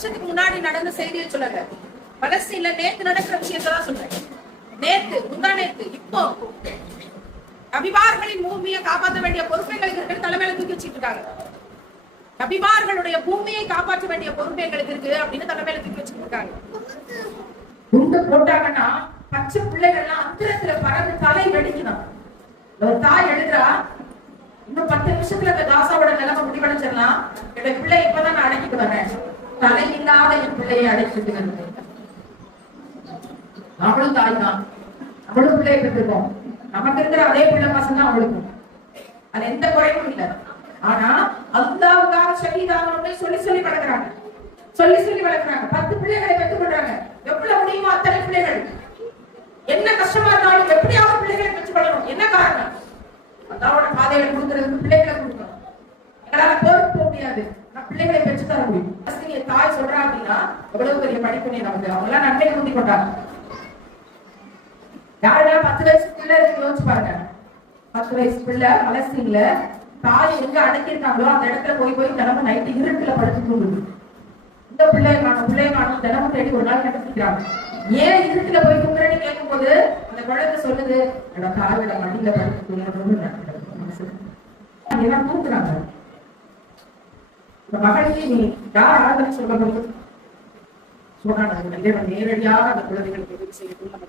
வருஷத்துக்கு முன்னாடி நடந்த செய்தியை சொல்லல. பலஸ்தீன்ல நேத்து நடக்கிற விஷயத்தான் சொல்றேன். நேத்து முந்தா நேத்து இப்போ நபிமார்களின் பூமியை காப்பாற்ற வேண்டிய பொறுப்பைகளுக்கு இருக்கிற தலைமையில தூக்கி வச்சுட்டு இருக்காங்க. நபிமார்களுடைய பூமியை காப்பாற்ற வேண்டிய பொறுப்பு எங்களுக்கு இருக்கு அப்படின்னு தலைமையில தூக்கி வச்சுட்டு இருக்காங்க. குண்டு போட்டாங்கன்னா பச்சை பிள்ளைகள்லாம் அந்தரத்துல பறந்து தலை வெடிக்கணும். ஒரு தாய் எழுதுறா, இன்னும் 10 நிமிஷத்துல இந்த காசாவோட நிலைமை முடிவடைச்சிடலாம், என்னோட பிள்ளை இப்பதான் நான் அடக்கிட்டு வரேன், தலை இல்லாத என் பிள்ளையை அடைச்சிட்டு வந்து. அவளும் தாய் தான், அவளும் பிள்ளையை பெற்றிருக்கோம். நமக்கு இருக்கிற அதே பிள்ளை பசங்க தான் அவளுக்கும், அது எந்த குறையும் இல்லை. ஆனா அல்லாஹ்வுக்காக ஷஹீதாகணும்னு சொல்லி சொல்லி வளர்க்குறாங்க, சொல்லி சொல்லி வளர்க்குறாங்க. 10 பிள்ளைகளை பெற்றுக் கொள்றாங்க. எவ்வளவு முடியுமோ அத்தனை பிள்ளைகள், என்ன கஷ்டமா இருந்தாலும் எப்படியாவது பிள்ளைகளை பெற்றுக் கொள்ளணும். என்ன காரணம்? அல்லாஹ்வோட பாதையில கொடுக்கறதுக்கு பிள்ளைகளை கொடுக்கணும். எங்களால போருக்கு போக முடியாது, நான் பிள்ளைகளை பெற்று தர முடியும். ஆசிரியர் தாய் சொல்றா அப்படின்னா எவ்வளவு பெரிய படிப்பு நமக்கு. அவங்க எல்லாம் நன்மை முந்தி கொண்டாங்க. யாரெல்லாம் 10 வயசு பிள்ளை இருக்கு யோசிச்சு பாருங்க. 10 வயசு பிள்ளை பலஸ்தீன்ல தாய் எங்க அடக்கியிருக்காங்களோ அந்த இடத்துல போய் போய் தினமும் நைட்டு இருட்டுல படுத்து தூங்குது. இந்த பிள்ளைய காணும் தினமும் தேடி ஒரு நாள் கண்டுபிடிக்கிறாங்க. ஏன் இருட்டுல போய் தூங்குறேன்னு கேட்கும் போது அந்த குழந்தை சொல்லுது, என்னோட தாயோட மடியில படுத்து தூங்குறதுன்னு தூங்குறாங்க. இந்த மகளுக்கு நீ யார் ஆராதனை சொல்ல சொல்றாங்க. நேரடியாக அந்த குழந்தைகளுக்கு உதவி செய்யணும். நம்ம